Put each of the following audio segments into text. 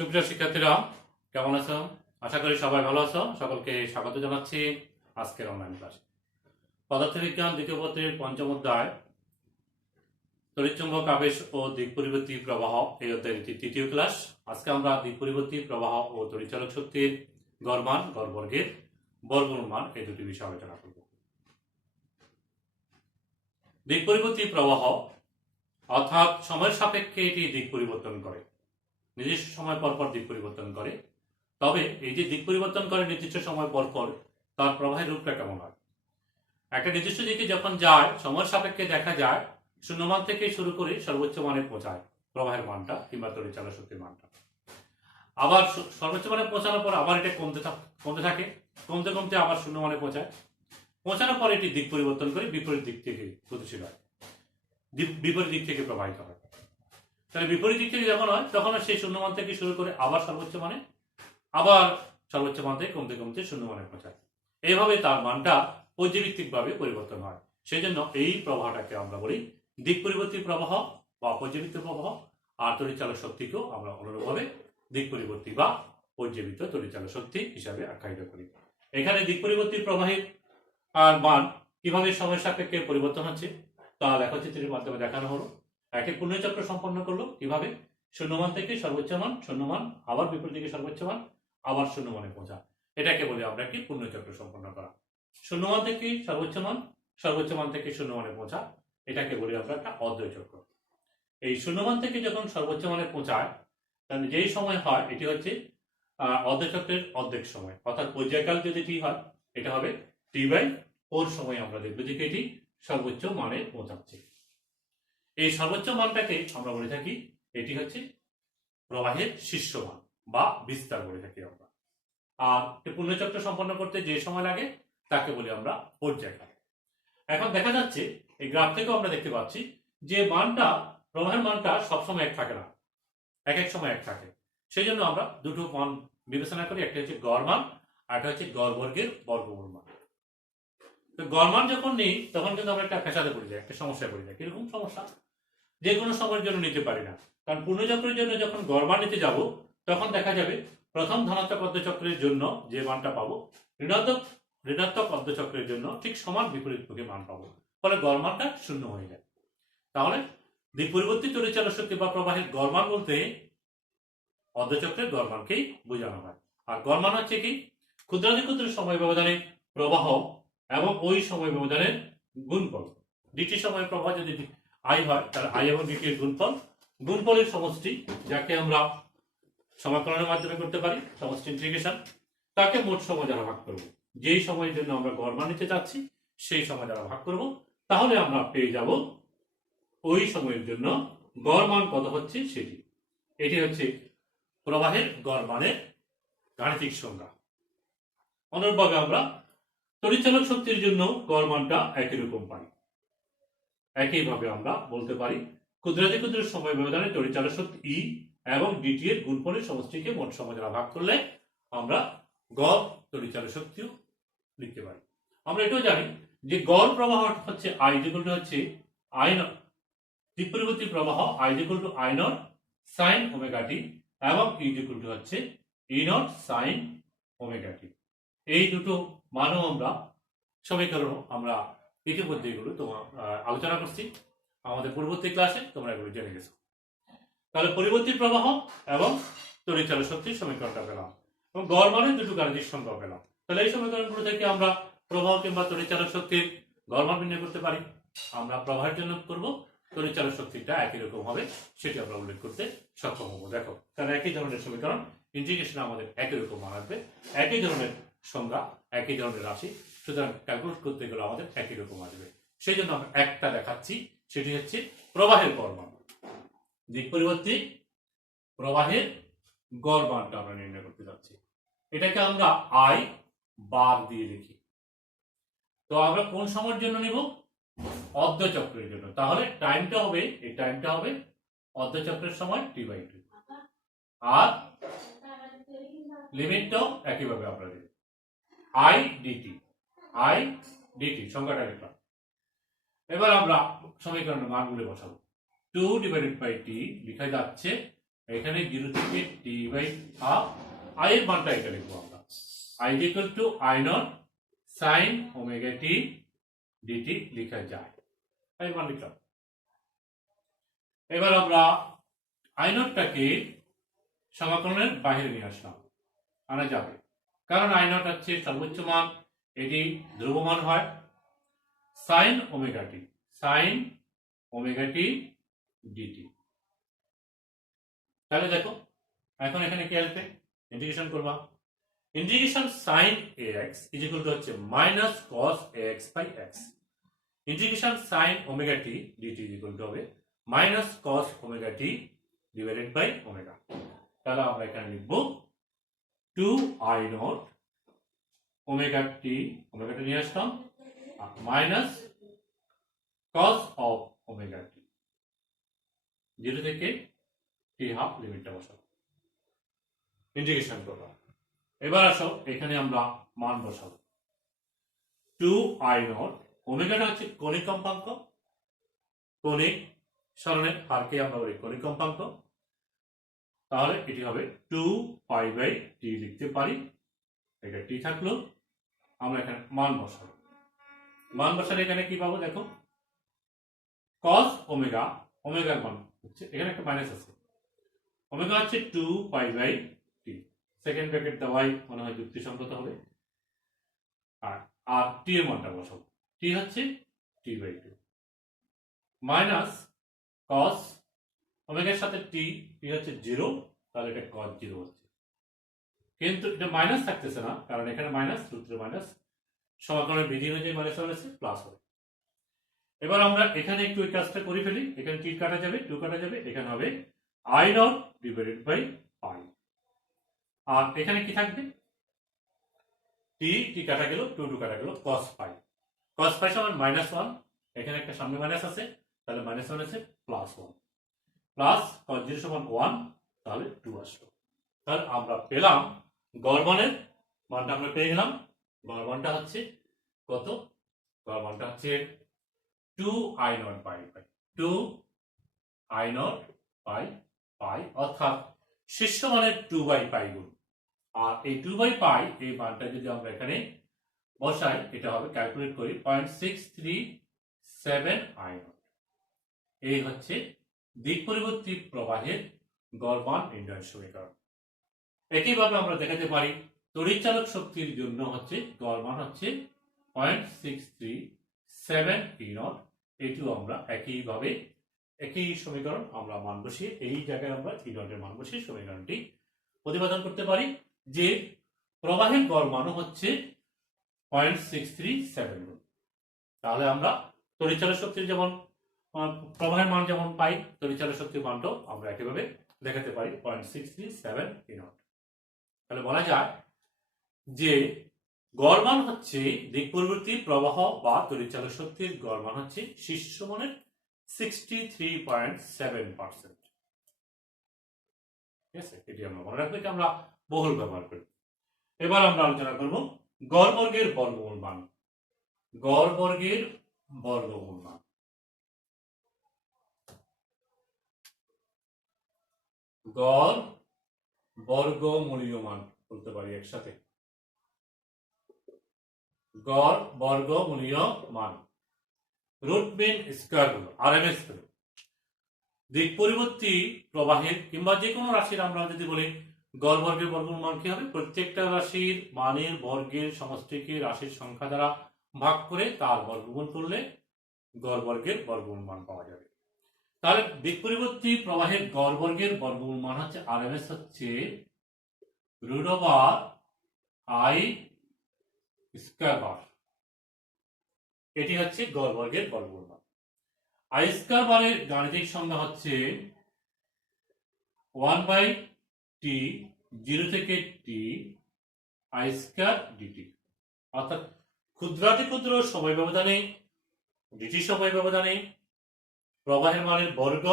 সুপ্রিয় শিক্ষার্থীরা কেমন আছো? আশা করি সবাই ভালো আছো। সকলকে স্বাগত জানাচ্ছি আজকের অনলাইন ক্লাসে। পদার্থবিজ্ঞান দ্বিতীয় পত্রের পঞ্চম অধ্যায় তড়িৎচুম্বক আবেশ ও দিক পরিবর্তী প্রবাহ এই অধ্যায়ের তৃতীয় ক্লাস। আজকে আমরা দিক পরিবর্তী প্রবাহ ও তড়িৎচালক শক্তির গড় মান, গড় বর্গের বর্গমূল মান এই দুটি বিষয়ে আলোচনা করব। দিক পরিবর্তী প্রবাহ অর্থাৎ সময়ের সাপেক্ষে এটি দিক পরিবর্তন করে, নির্দিষ্ট সময় পর পর দিক পরিবর্তন করে। তবে এই যে দিক পরিবর্তন করে নির্দিষ্ট সময় পর পর, তার প্রবাহের রূপটা কেমন হয়? একটা নির্দিষ্ট দিকে যখন যায়, সময়ের সাপেক্ষে দেখা যায় শূন্যমান থেকে শুরু করে সর্বোচ্চ মানে পৌঁছায় প্রবাহের মানটা কিংবা তড়িৎচালক শক্তির মানটা। আবার সর্বোচ্চ মানে পৌঁছানোর পর আবার এটা কমতে থাকে, কমতে কমতে আবার শূন্য মানে পৌঁছায়। পৌঁছানোর পর এটি দিক পরিবর্তন করে বিপরীত দিক থেকে গতিশীল হয়, বিপরীত দিক থেকে প্রবাহিত হয়। তাহলে বিপরীত দিক থেকে যখন হয় তখন সেই শূন্যমান থেকে শুরু করে আবার সর্বোচ্চ মানে, আবার সর্বোচ্চ মান থেকে কমতে কমতে শূন্য মানে পৌঁছায়। এইভাবে তার মানটা পর্যাবৃত্তিকভাবে পরিবর্তন হয়। সেই জন্য এই প্রবাহটাকে আমরা বলি দিক পরিবর্তী প্রবাহ বা পর্যাবৃত্ত প্রবাহ। আর তড়িৎচালক শক্তিকেও আমরা অনুরূপভাবে দিক পরিবর্তী বা পর্যাবৃত্ত তড়িৎচালক শক্তি হিসাবে আখ্যায়িত করি। এখানে দিক পরিবর্তী প্রবাহের আর মান কিভাবে সময়ের সাপেক্ষে পরিবর্তন হচ্ছে তা লেখচিত্রের মাধ্যমে দেখানো হলো। একটি পূর্ণচক্র সম্পন্ন করলো কিভাবে, শূন্যমান থেকে সর্বোচ্চ মান, শূন্যমান আবার বিপরীত দিকে সর্বোচ্চ মান, আবার শূন্য মানে পৌঁছা। এটাকে বলি আমরা কি পূর্ণচক্র সম্পন্ন করা। শূন্যমান থেকে সর্বোচ্চ মান, সর্বোচ্চ মান থেকে শূন্য মানে পৌঁছা, এটাকে বলি আমরা একটা অর্ধয় চক্র। এই শূন্যমান থেকে যখন সর্বোচ্চ মানে পৌঁছায়, তাহলে যেই সময় হয় এটি হচ্ছে অর্ধয় চক্রের অর্ধেক সময়, অর্থাৎ পর্যায়কাল যদি টি হয় এটা হবে T/4 সময়। আমরা দেখবো যে এটি সর্বোচ্চ মানে পৌঁছাচ্ছে। এই সর্বোচ্চ মানটাকে আমরা বলে থাকি এটি হচ্ছে প্রবাহের শীর্ষ মান বা বিস্তার বলে থাকি আমরা। আর পূর্ণচক্র সম্পন্ন করতে যে সময় লাগে তাকে বলি আমরা পর্যায়কাল। এখন দেখা যাচ্ছে এই গ্রাফ থেকেও আমরা দেখতে পাচ্ছি যে মানটা, প্রবাহের মানটা সবসময় এক থাকে না, এক এক সময় এক থাকে। সেই জন্য আমরা দুটো মান বিবেচনা করি, একটা হচ্ছে গড় মান আর একটা হচ্ছে গড় বর্গের বর্গমূল মান। তো গড় মান যখন নেই তখন কিন্তু আমরা একটা ফ্যাসাদে পড়ে যাই, একটা সমস্যায় পড়ে যাই। কিরকম সমস্যা? যে কোনো সময়ের জন্য নিতে পারি না, কারণ পূর্ণচক্রের জন্য যখন গড় মান নিতে যাব তখন দেখা যাবে প্রথম ধনাত্মক অর্ধচক্রের জন্য যে মানটা পাবো, ঋণাত্মক অর্ধচক্রের জন্য ঠিক সমান বিপরীতমুখী মান পাবো, ফলে গড় মানটা শূন্য হয়ে যায়। তাহলে দিক পরিবর্তী তড়িৎচালক শক্তি বা প্রবাহের গড় মান বলতে অর্ধচক্রের গড় মানকেই বোঝানো হয়। আর গড় মান হচ্ছে কি ক্ষুদ্রাতি ক্ষুদ্র সময় ব্যবধানে প্রবাহ এবং ওই সময় ব্যবধানের গুণফল। ডিটি সময় প্রবাহ যদি আই হয় তাহলে আই এবং ডিটি এর গুণফলের সমষ্টি, যাকে আমরা সমাকলনের মাধ্যমে করতে পারি, সমষ্টি ইন্টিগ্রেশন, তাকে মোট সময় দ্বারা ভাগ করব। যেই সময়ের জন্য আমরা গড় মান নিতে চাচ্ছি সেই সময় দ্বারা ভাগ করব, তাহলে আমরা পেয়ে যাব ওই সময়ের জন্য গড় মান কত হচ্ছে সেটি। এটি হচ্ছে প্রবাহের গড় মানের গাণিতিক সংজ্ঞা। অনুরূপভাবে আমরা তড়িৎচালক শক্তির জন্য গড় মানটা একই রকম পাই। একইভাবে আমরা বলতে পারি ক্ষুদ্রাতি ক্ষুদ্র সময় ব্যবধানে তড়িৎচালক শক্তি ই এবং ডিটি এর গুণফলের সমষ্টিকে মোট সময় দ্বারা ভাগ করলে আমরা গড় তড়িৎচালক শক্তিও লিখতে পারি। আমরা এটাও জানি যে গড় প্রবাহ হচ্ছে আই ইকুয়াল টু হচ্ছে আই নট, দিক পরিবর্তী প্রবাহ I equal to I not sine omega T এবং ই ইকুয়াল টু হচ্ছে E naught sine omega T. এই দুটো মানও আমরা সমীকরণ আমরা ইতিমধ্যে এগুলো তোমার আলোচনা করছি আমাদের পূর্ববর্তী ক্লাসে, তোমরা এগুলো জেনে গেছো। তাহলে পরিবর্তী প্রবাহ এবং তড়িৎচালক শক্তির সমীকরণটা পেলাম এবং গড় মানের দুটো গাণিতিক সংখ্যা পেলাম। তাহলে এই সমীকরণগুলো থেকে আমরা প্রবাহ কিংবা তড়িৎচালক শক্তির গড় মান নির্ণয় করতে পারি। আমরা প্রবাহের জন্য করব, তড়িৎচালক শক্তিটা একই রকম হবে সেটি আমরা উল্লেখ করতে সক্ষম হবো। দেখো, কারণ একই ধরনের সমীকরণ, ইন্টিগ্রেশনে আমাদের একই রকম মান আসবে, একই ধরনের সংজ্ঞা, একই ধরনের রাশি, সুতরাং ক্যালকুলেট করতে গেলে আমাদের একই রকম আসবে। সেই জন্য আমরা একটা দেখাচ্ছি, সেটি হচ্ছে প্রবাহের গড় মান। দিক পরিবর্তী প্রবাহের গড় মানটা আমরা নির্ণয় করতে যাচ্ছি। এটাকে আমরা আই বার দিয়ে লিখি। তো আমরা কোন সময়ের জন্য নিব? অর্ধচক্রের জন্য। তাহলে টাইমটা হবে, এই টাইমটা হবে অর্ধচক্রের সময় T/2 আর লিমিটটাও একইভাবে আমরা দেব আই ডিটি সংখ্যাটা লিখলাম। এবার আমরা সমীকরণের মানগুলো বসাবো। 2 / T লিখা যাচ্ছে এখানে 0 থেকে টি বাই হাফ আই এর মানটা এটা লিখবো আমরা I equal to I not sine omega T DT লেখা যায় আই মান লিখলাম। এবার আমরা আই নটটাকে সমাকলনের বাইরে নিয়ে আসলাম, আনা যাবে, কারণ আই নট হচ্ছে সর্বোচ্চ মান, এটি ধ্রুবমান হয়। Sine omega T DT. তাহলে দেখো এখন এখানে কি আসবে, ইন্টিগ্রেশন করবা, integration sine ax is equal to হচ্ছে minus cos ax by x, integration sine omega T DT is equal to হবে minus cos omega T divided by omega. তাহলে আমরা এখানে লিখব 2i নট ওমেগা টি নিয়ে আসলাম minus cos of omega T, 0 থেকে টি half লিমিটটা বসাবো, ইন্টিগ্রেশন করব। এবার আসো এখানে আমরা মান বসাবো 2i নট, ওমেগাটা হচ্ছে কৌণিক কম্পাঙ্ক, কৌণিক সরণের হারকে আমরা বলি কৌণিক কম্পাঙ্ক, তাহলে এটি হবে 2 পাই বাই টি লিখতে পারি, এটা টি থাকলো। আমরা এখানে মান বসাবো, মান বসালে এখানে কি পাবো দেখো, cos ওমেগার মান হচ্ছে এখানে একটা মাইনাস আছে, ওমেগা হচ্ছে 2 pi by T, second bracket দেওয়াই মনে হয় যুক্তিসঙ্গত হবে। আর টি এর মানটা বসাবো, টি হচ্ছে টি বাই 2 মাইনাস cos ওমেগার সাথে টি হচ্ছে 0, তাহলে এটা cos 0 হচ্ছে, কিন্তু এটা মাইনাস থাকতেছে না কারণ এখানে মাইনাস, সূত্রে মাইনাস, সমাকলনের বিধি অনুযায়ী মাইনাস হয়েছে প্লাস হবে। এবার আমরা এখানে একটু এই কাজটা করে ফেলি, এখানে টি কাটা যাবে, 2 কাটা যাবে, এখানে হবে I naught divided by pi, আর এখানে কি থাকবে, টি কাটা গেল, 2 কাটা গেল, cos পাই সমান -1, এখানে একটা সামনে মাইনাস আছে, তাহলে -1 আছে +1, প্লাস cos 0 সমান 1, তাহলে 2 আসলো। তাহলে আমরা পেলাম গড় মানের মানটা আমরা পেয়ে গেলাম, গড় মানটা হচ্ছে কত, গড় মানটা হচ্ছে 2i not by 2i not by pi, অর্থাৎ শীর্ষ মানের 2 বাই পাই গুণ, আর এই 2 বাই পাই এই মানটা যদি আমরা এখানে বসাই এটা হবে, ক্যালকুলেট করি 0.637i নট। এই হচ্ছে দিক পরিবর্তী প্রবাহের গড় মান নির্ণয়ের সমীকরণ। একইভাবে আমরা দেখাতে পারি তড়িৎচালক শক্তির জন্য হচ্ছে গড় মান হচ্ছে 0.637 ই নট, এটিও আমরা একইভাবে একই সমীকরণ আমরা মান বসিয়ে এই জায়গায় আমরা ই নটের মান বসিয়ে সমীকরণটি প্রতিপাদন করতে পারি যে প্রবাহের গড় মানও হচ্ছে 0.637 গুণ। তাহলে আমরা তড়িৎচালক শক্তির যেমন প্রবাহের মান যেমন পাই, তড়িৎচালক শক্তির মানটাও আমরা একইভাবে দেখাতে পারি 0.637 ই নট। তাহলে বলা যায় যে গড় মান হচ্ছে দিক পরিবর্তী প্রবাহ বা তড়িৎচালক শক্তির গড় মান হচ্ছে শীর্ষ মানের 63.7%। ঠিক আছে, এটি আমরা মনে রাখবো, আমরা বহুল ব্যবহার করি। এবার আমরা আলোচনা করব গড় বর্গের বর্গমূল মান, গড় বর্গের বর্গমূল মান। গড় বর্গমূলীয় মান বলতে পারি একসাথে, গড় বর্গমূলীয় মান, রুট মিন স্কয়ার হলো আরএমএস হলো। দিক পরিবর্তী প্রবাহের কিংবা যে কোনো রাশির আমরা যদি বলি গড় বর্গের বর্গমূল মান কি হবে, প্রত্যেকটা রাশির মানের বর্গের সমষ্টিকে রাশির সংখ্যা দ্বারা ভাগ করে তার বর্গমূল করলে গড় বর্গের বর্গমূল মান পাওয়া যাবে। তাহলে দিক পরিবর্তী প্রবাহের গড় বর্গের বর্গমূল মান হচ্ছে আরএমএস হচ্ছে √i স্কয়ার বার, এটি হচ্ছে গড় বর্গের বর্গমূল মান। আই স্কয়ার বারের গাণিতিক সংজ্ঞা হচ্ছে 1/t 0 থেকে t i স্কয়ার dt, অর্থাৎ ক্ষুদ্রাতি ক্ষুদ্র সময় ব্যবধানে dt সময় ব্যবধানে প্রবাহের মানের বর্গ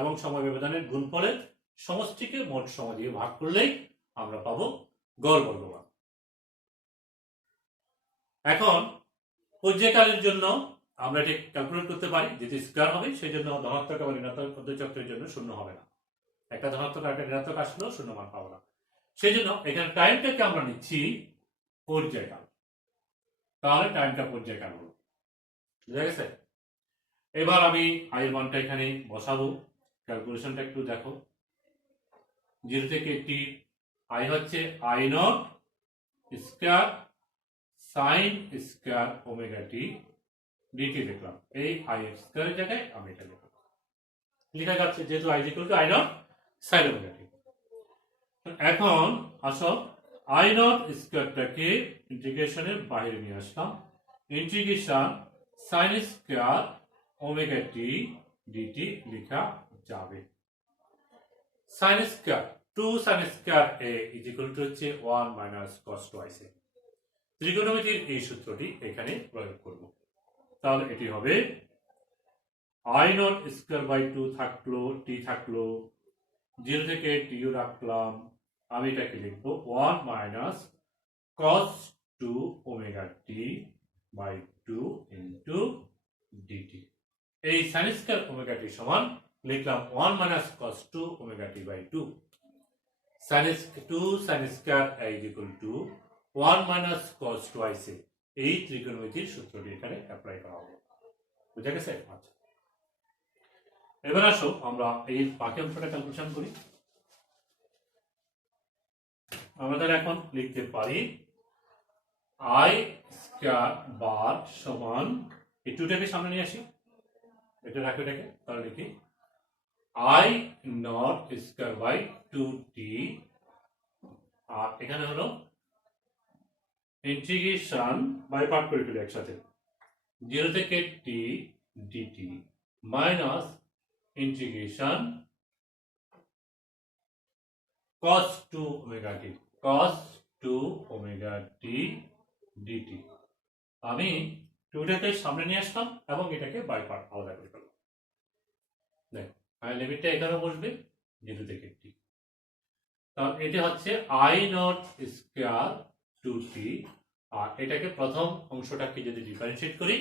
এবং সময় ব্যবধানের গুণফলের সমষ্টিকে মোট সময় দিয়ে ভাগ করলেই আমরা পাবো গড় বর্গমান। এখন পর্যায়কালের জন্য আমরা এটি ক্যালকুলেট করতে পারি, যেটি স্কয়ার হবে সেই জন্য ধনাত্মক এবং ঋণাত্মক পদ্ধতি চক্রের জন্য শূন্য হবে না, একটা ধনাত্মক একটা ঋণাত্মক আসলেও শূন্য মান পাবো না। সেই জন্য এখানে টাইমটাকে আমরা নিচ্ছি পর্যায়কাল, তাহলে টাইমটা পর্যায়কাল হলো। বুঝা গেছে? এবার আমি আই এর মানটা এখানে বসাবো। ক্যালকুলেশনটা একটু দেখো। 0 থেকে টি, আই হচ্ছে I not square sine square omega T DT লিখলাম। এই আই স্কয়ারের জায়গায় আমি এটা লিখলাম, লেখা যাচ্ছে যেহেতু I equal to I not sine omega T. এখন আসো আই নট স্কয়ারটাকে ইন্টিগ্রেশনের বাইরে নিয়ে আসলাম। Integration sine square omega T DT লেখা যাবে। Sine square 2 sine square A is equal to হচ্ছে 1 মাইনাস cos 2ac। ত্রিকোণমিতির এই সূত্রটি এখানে প্রয়োগ করব। তাহলে এটি হবে আই নট স্কয়ার বাই 2 থাকলো, টি থাকলো, 0 থেকে টিও রাখলাম, আমি এটাকে লিখবো 1 minus cos 2 omega t by 2 into dt. এই সাইন স্কয়ার ওমেগা টি সমান লিখলাম 1 minus cos 2 omega t by 2। Sine 2 sine square A is equal to 1 minus cos 2ac। এই ত্রিকোণমিতির সূত্রটি এখানে অ্যাপ্লাই করা হবে। বুঝা গেছে? আচ্ছা, এবার আসো আমরা এই বাকি অংশটা ক্যালকুলেশন করি। আমাদের এখন লিখতে পারি আই স্কয়ার বার সমান, এই টুটাকে সামনে নিয়ে আসি, এটা রাখো এটাকে, তাহলে লিখি I not square by 2t, আর এখানে হলো ইন্টিগ্রেশন বাই পার্ট করে ফেলি একসাথে, 0 থেকে t dt minus integration cos 2 omega t, cos 2 omega t dt। আমি টুটাকে সামনে নিয়ে আসলাম এবং এটাকে বাই পার্ট আলাদা করে ফেললাম। দেখ, লিমিটটা এখানে বসবে 0 থেকে t। তাহলে এটা হচ্ছে আই নট স্কয়ার 2t, আর এটাকে প্রথম অংশটাকে যদি ডিফারেন্সিয়েট করি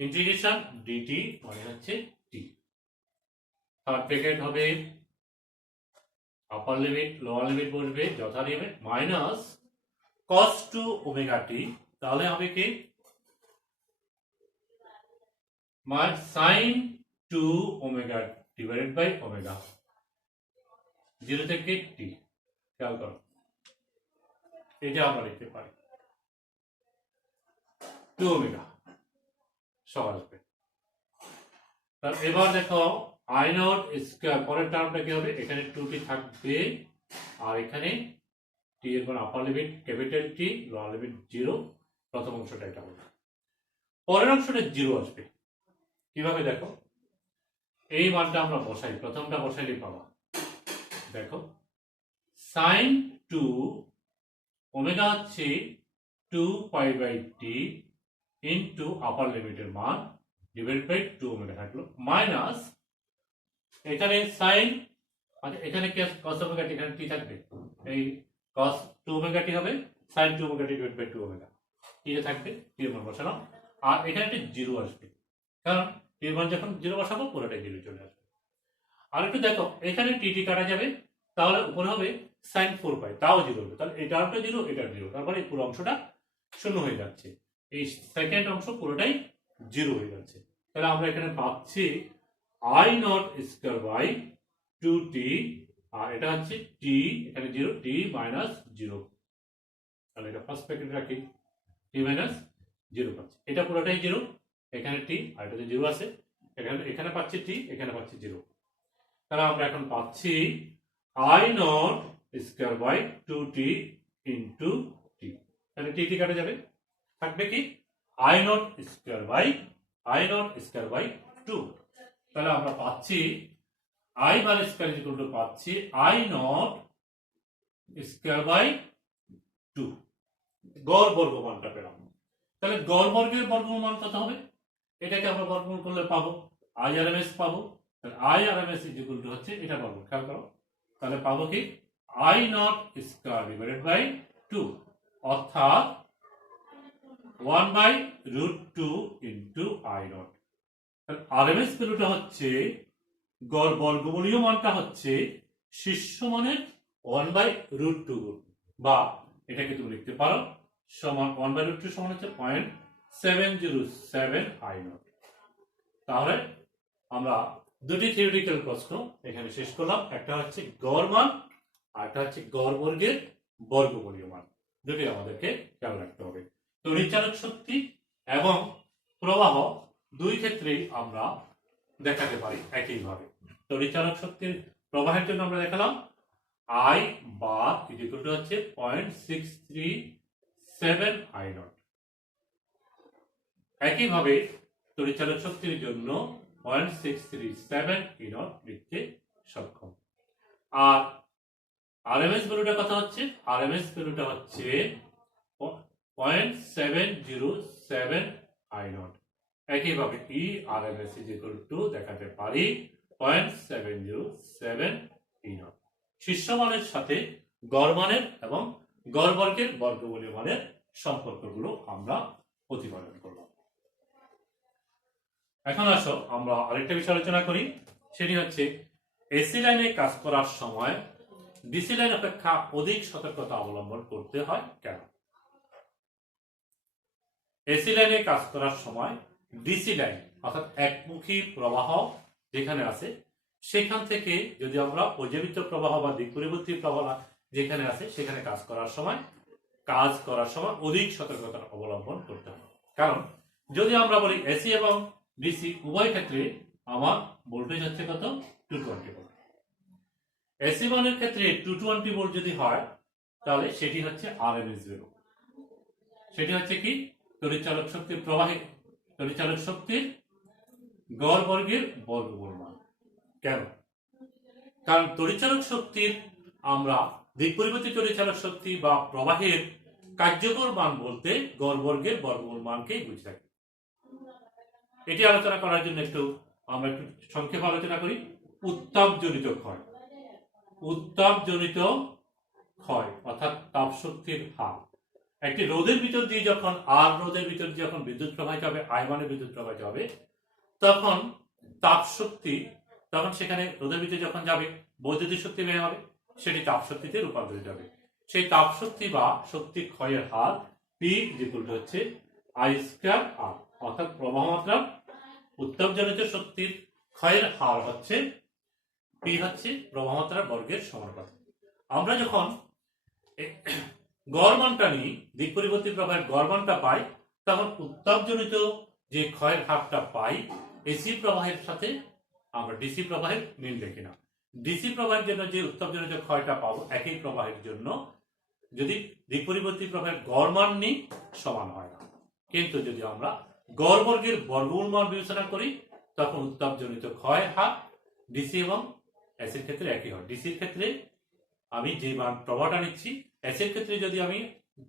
ইন্টিগ্রেশন dt মানে হচ্ছে t। থার্ড ব্র্যাকেট হবে আপার লিমিট লোয়ার লিমিট বসবে যথানিয়মে মাইনাস cos 2 ওমেগা t, তাহলে হবে কি minus sin 2 omega divided by omega 0 থেকে t। খেয়াল করো, এটা আমরা লিখতে পারি 2 ওমেগা সহজ হবে। এবার দেখো আই নট স্কয়ার, পরের টার্মটা কি হবে, এখানে 2t থাকবে আর এখানে t এর মান আপার limit capital T, lower limit 0। প্রথম অংশটা এটা হবে, পরের অংশটা 0 আসবে। কিভাবে দেখো, এই মানটা আমরা বসাই, প্রথমটা বসাইলে পাবা। দেখো sin 2 ওমেগা হচ্ছে 2 pi by t into upper লিমিটের মান ডিভাইড বাই 2 ওমেগা থাকলো মাইনাস এখানে sin, আচ্ছা এখানে কি cos ওমেগা t, এখানে t থাকবে, এই cos 2 ওমেগা t হবে sin 2 omega t divide by 2 omega, t এ থাকবে, t এর মান বসালাম, আর এখানে একটা 0 আসবে, কারণ t এর মান যখন 0 বসাবো পুরোটাই 0 চলে আসবে। আর একটু দেখো এখানে t কাটা যাবে, তাহলে উপরে হবে sin 4 পাই, তাও 0 হবে, তাহলে এই টার্মটা 0 এটা 0, তারপরে এই পুরো অংশটা শূন্য হয়ে যাচ্ছে, এই সেকেন্ড অংশ পুরোটাই 0 হয়ে যাচ্ছে। তাহলে আমরা এখানে পাচ্ছি I not square by 2t, আর এটা হচ্ছে t, এখানে 0, t মাইনাস 0, তাহলে এটা ফার্স্ট ব্র্যাকেট রাখি, t মাইনাস 0 পাচ্ছি, এটা পুরোটাই 0, এখানে t আর এটাতে 0 আছে, এখানে পাচ্ছি t, এখানে পাচ্ছি 0। তাহলে আমরা এখন পাচ্ছি I not square by 2t into t, তাহলে t কাটা যাবে, থাকবে কি আই নট স্কয়ার বাই 2। তাহলে আমরা পাচ্ছি I bar square equal to পাচ্ছি আই নট স্কয়ার বাই 2, গড় বর্গমানটা পেলাম। তাহলে গড় বর্গের বর্গমূল কত হবে, এটাকে আমরা বর্গমূল করলে পাবো আই আর এম এস পাবো, তাহলে I R M S equal to হচ্ছে এটা বর্গমূল, খেয়াল করো, তাহলে পাবো কি I not square divided by 2, অর্থাৎ 1 by root 2 into I naught. আর এম এস ভ্যালুটা হচ্ছে গড় বর্গমূলীয় মানটা হচ্ছে শীর্ষ মানের 1/√2 গুণ, বা এটাকে তুমি লিখতে পারো সমান 1/√2 সমান হচ্ছে 0.707 আই নট। তাহলে আমরা দুটি থিওরিটিক্যাল প্রশ্ন এখানে শেষ করলাম, একটা হচ্ছে গড় মান আর একটা হচ্ছে গড় বর্গের বর্গমূলীয় মান। দুটি আমাদেরকে খেয়াল রাখতে হবে। তড়িৎচালক শক্তি এবং প্রবাহ দুই ক্ষেত্রেই আমরা দেখাতে পারি একইভাবে। তড়িৎচালক শক্তির প্রবাহের জন্য আমরা দেখালাম I বার ইকুয়াল টু হচ্ছে 0.637 আই নট। একইভাবে তড়িৎচালক শক্তির জন্য 0.637 ই নট লিখতে সক্ষম। আর আরএমএস ভ্যালুটা কত হচ্ছে? আরএমএস ভ্যালুটা হচ্ছে 0.707 আই নট। একইভাবে ই আরএমএস ইকুয়াল টু দেখাতে পারি 0.707 ই নট। শীর্ষ মানের সাথে গড় মানের এবং গড় বর্গের বর্গমূলীয় মানের সম্পর্কগুলো আমরা প্রতিপাদন করব। এখন আসো আমরা আরেকটা বিষয় আলোচনা করি, সেটি হচ্ছে এসি লাইনে কাজ করার সময় ডিসি লাইন অপেক্ষা অধিক সতর্কতা অবলম্বন করতে হয় কেন? এসি লাইনে কাজ করার সময় ডিসি লাইন অর্থাৎ একমুখী প্রবাহ যেখানে আছে সেখান থেকে যদি আমরা পর্যাবৃত্ত প্রবাহ বা দিক পরিবর্তী প্রবাহ যেখানে আছে সেখানে কাজ করার সময় অধিক সতর্কতা অবলম্বন করতে হবে। কারণ যদি আমরা বলি এসি এবং ডিসি উভয় ক্ষেত্রে আমার ভোল্টেজ হচ্ছে কত? 220 ভোল্ট। এসি মানের ক্ষেত্রে 220 ভোল্ট যদি হয় তাহলে সেটি হচ্ছে আরএমএস ভ্যালু। সেটি হচ্ছে কি? তড়িৎচালক শক্তির প্রবাহে তড়িৎচালক শক্তির গড় বর্গের বর্গমূল মান। কেন? কারণ তড়িৎচালক শক্তির আমরা দিক পরিবর্তী তড়িৎচালক শক্তি বা প্রবাহের কার্যকর মান বলতে গড় বর্গের বর্গমূল মানকেই বুঝে থাকি। এটি আলোচনা করার জন্য আমরা একটু সংক্ষেপে আলোচনা করি। উত্তাপজনিত ক্ষয়, উত্তাপজনিত ক্ষয় অর্থাৎ তাপ শক্তির হার। একটি রোদের ভিতর দিয়ে যখন রোদের ভিতর দিয়ে যখন বিদ্যুৎ প্রবাহিত হবে, আই মানে বিদ্যুৎ প্রবাহিত হবে, তখন তাপ শক্তি সেখানে রোদের ভিতরে যখন যাবে বৈদ্যুতিক শক্তি বের হবে, সেটি তাপ শক্তিতে রূপান্তরিত হবে। সেই তাপ শক্তি বা শক্তি ক্ষয়ের হার পি ইকুয়াল টু হচ্ছে আই স্কয়ার আর, অর্থাৎ প্রবাহ মাত্রা উত্তাপজনিত শক্তির ক্ষয়ের হার হচ্ছে পি হচ্ছে প্রবাহ মাত্রার বর্গের সমানুপাতিক। আমরা যখন গড় মানটা নিই, দিক পরিবর্তী প্রবাহের গড় মানটা পাই, তখন উত্তাপজনিত যে ক্ষয়ের হারটা পাই এসি প্রবাহের সাথে আমরা ডিসি প্রবাহের মিল দেখি না। ডিসি প্রবাহের জন্য যে উত্তাপজনিত ক্ষয়টা পাবো একই প্রবাহের জন্য যদি দিক পরিবর্তী প্রবাহের গড় মান নিই সমান হয় না। কিন্তু যদি আমরা গড় বর্গের বর্গমূল মান বিবেচনা করি তখন উত্তাপজনিত ক্ষয় হার ডিসি এবং এসির ক্ষেত্রে একই হয়। ডিসির ক্ষেত্রে আমি যে মান প্রবাহটা নিচ্ছি, এসির ক্ষেত্রে যদি আমি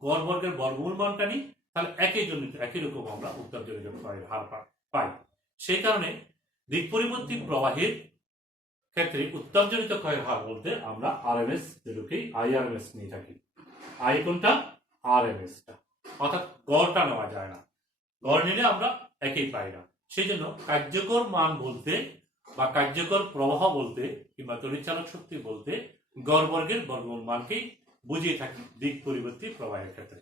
গড় বর্গের বর্গমূল মানটা নিই তাহলে একই রকম আমরা উত্তাপজনিত ক্ষয়ের হার পাই। সেই কারণে দিক পরিবর্তী প্রবাহের ক্ষেত্রে উত্তাপজনিত ক্ষয়ের হার বলতে আমরা আরএমএস ভ্যালুকেই আইআরএমএস নিয়ে থাকি। আই কোনটা? আরএমএসটা, অর্থাৎ গড়টা নেওয়া যায় না। গড় নিলে আমরা একই পাই না। সেই জন্য কার্যকর মান বলতে বা কার্যকর প্রবাহ বলতে কিংবা তড়িৎচালক শক্তি বলতে গড় বর্গের বর্গমূল মানকেই বুঝিয়ে থাকি দিক পরিবর্তী প্রবাহের ক্ষেত্রে।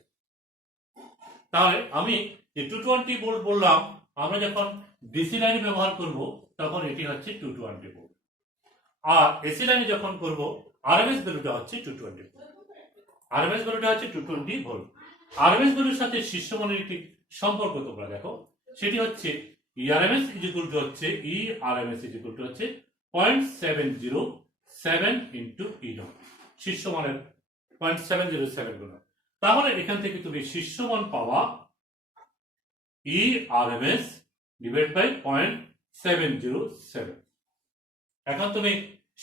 তাহলে আমি যে 220 ভোল্ট বললাম, আমরা যখন ডিসি লাইনে ব্যবহার করব তখন এটি হচ্ছে 220 ভোল্ট, আর এসি লাইনে যখন করব আরএমএস ভ্যালুটা হচ্ছে 220 ভোল্ট। আরএমএস ভ্যালুটা হচ্ছে 220 ভোল্ট। আরএমএস ভ্যালুর সাথে শীর্ষ মানের একটি সম্পর্ক তোমরা দেখো, সেটি হচ্ছে ইআরএমএস ইকুয়াল টু হচ্ছে ইআরএমএস ইকুয়াল টু হচ্ছে 0.707 ইনটু ই নট। শীর্ষ মানের 0.707 গুণ। তাহলে এখান থেকে তুমি শীর্ষ মান পাওয়া ইআরএমএস ডিভাইড বাই 0.707। এখন তুমি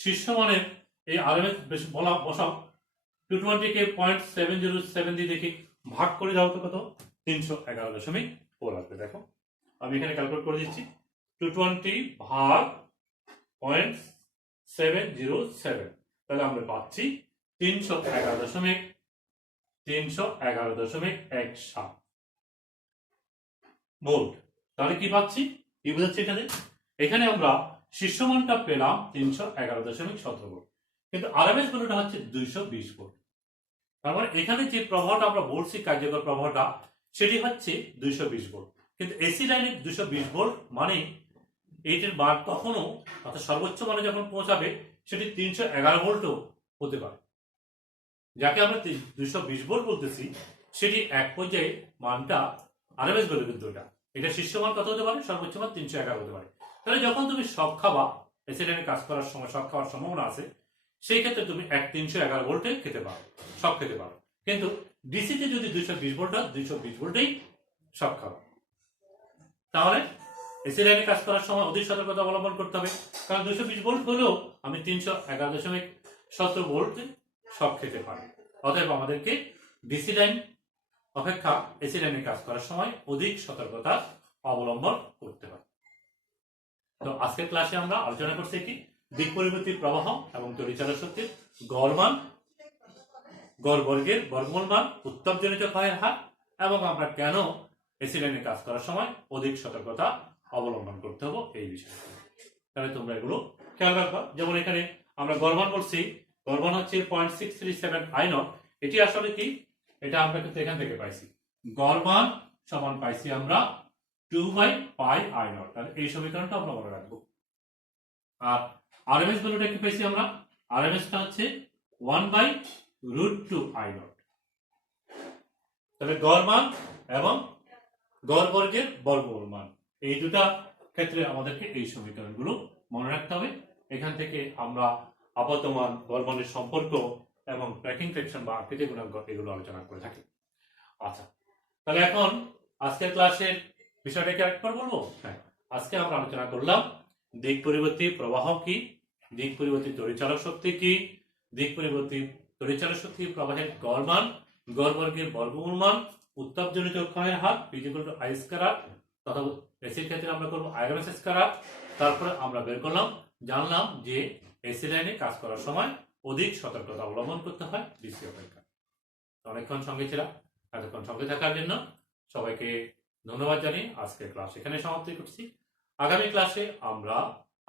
শীর্ষ মানের এই আরএমএস বসাও, 220 কে 0.707 দিয়ে দেখি ভাগ করে দাও তো কত? 311.4 আসবে। দেখো আমি এখানে ক্যালকুলেট করে দিচ্ছি, 220 ভাগ 0.707, তাহলে আমরা পাচ্ছি 311.17 ভোল্ট। তাহলে কি পাচ্ছি? কি বোঝাচ্ছে এখানে? এখানে আমরা শীর্ষ মানটা পেলাম 311.17 ভোল্ট। কিন্তু আরএমএস ভ্যালুটা হচ্ছে 220 ভোল্ট। তার মানে এখানে যে প্রবাহটা আমরা বলছি কার্যকর প্রবাহটা সেটি হচ্ছে 220 ভোল্ট, কিন্তু এসি লাইনে 220 ভোল্ট মানে এইটির মান কখনো অর্থাৎ সর্বোচ্চ মানে যখন পৌঁছাবে সেটি 311 ভোল্টও হতে পারে। যাকে আমরা 220 ভোল্ট বলতেছি সেটি এক পর্যায়ে মানটা আরএমএস ভ্যালু, কিন্তু এটা শীর্ষ মান কত হতে পারে, সর্বোচ্চ মান 311 হতে পারে। তাহলে যখন তুমি শক খাবা, এসি লাইনে কাজ করার সময় শক খাওয়ার সম্ভাবনা আছে, সেই ক্ষেত্রে তুমি 311 ভোল্টে খেতে পারো, শক খেতে পারো। কিন্তু ডিসিতে যদি 220 ভোল্ট হয়, 220 ভোল্টেই শক খাবা। তাহলে এসি লাইনে কাজ করার সময় অধিক সতর্কতা অবলম্বন করতে হবে, কারণ 220 ভোল্ট হলেও আমি 311.70 ভোল্টে শক খেতে পারি। অতএব আমাদেরকে ডিসি লাইন অপেক্ষা এসি লাইনে কাজ করার সময় অধিক সতর্কতা অবলম্বন করতে হবে। তো আজকের ক্লাসে আমরা আলোচনা করছি কি দিক পরিবর্তী প্রবাহ এবং তড়িৎচালক শক্তির গড় মান, গড় বর্গের বর্গমূল মান, উত্তাপজনিত ক্ষয়ের হার, এবং আমরা কেন এসি লাইনে কাজ করার সময় অধিক সতর্কতা অবলম্বন করতে হবে এই বিষয়ে। তাহলে তোমরা এগুলো খেয়াল রাখবা। যেমন এখানে আমরা গড় মান বলছি, গড় মান হচ্ছে 0.637 I0। এটি আসলে কি, এটা আমরা কিন্তু এখান থেকে পাইছি, গড় মান সমান পাইছি আমরা 2/πI0। তাহলে এই সমীকরণটা আমরা মনে রাখবো। আর আরএমএস ভ্যালুটা কি পাইছি আমরা, আরএমএসটা হচ্ছে 1/√2I0। তাহলে গড় মান এবং গড় বর্গের বর্গমূল মান, এই দুটা ক্ষেত্রে আমাদেরকে এই সমীকরণগুলো মনে রাখতে হবে। এখান থেকে আমরা আপাতমান, গড় মানের সম্পর্ক এবং প্যাকিং ফ্র্যাকশন বা আকৃতি গুণাঙ্ক এগুলো আলোচনা করে থাকি। আচ্ছা, তাহলে এখন আজকের ক্লাসের বিষয়টাকে একবার বলবো। হ্যাঁ, আজকে আমরা আলোচনা করলাম দিক পরিবর্তী প্রবাহ কি, দিক পরিবর্তী তড়িৎচালক শক্তি কি, দিক পরিবর্তী তড়িৎচালক শক্তি প্রবাহের গড় মান, গড় বর্গের বর্গমূল মান, উত্তাপজনিত ক্ষয়ের হার I স্কয়ার, তথা এসির ক্ষেত্রে আমরা করবো আরএমএস স্কয়ার। তারপরে আমরা বের করলাম, জানলাম যে এসি লাইনে কাজ করার সময় অধিক সতর্কতা অবলম্বন করতে হয় ডিসি অপেক্ষা। অনেকক্ষণ সঙ্গে ছিলাম, এতক্ষণ সঙ্গে থাকার জন্য সবাইকে ধন্যবাদ জানিয়ে আজকের ক্লাস এখানে সমাপ্তি করছি। আগামী ক্লাসে আমরা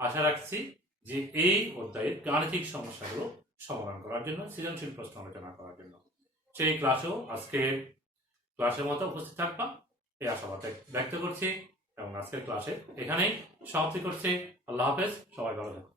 আশা রাখছি যে এই অধ্যায়ের গাণিতিক সমস্যাগুলো সমাধান করার জন্য, সৃজনশীল প্রশ্ন আলোচনা করার জন্য সেই ক্লাসেও আজকের ক্লাসের মতো উপস্থিত থাকবা এই আশাবাদ ব্যক্ত করছি এবং আজকের ক্লাসে এখানেই সমাপ্তি করছি। আল্লাহ হাফেজ, সবাই ভালো থাকুন।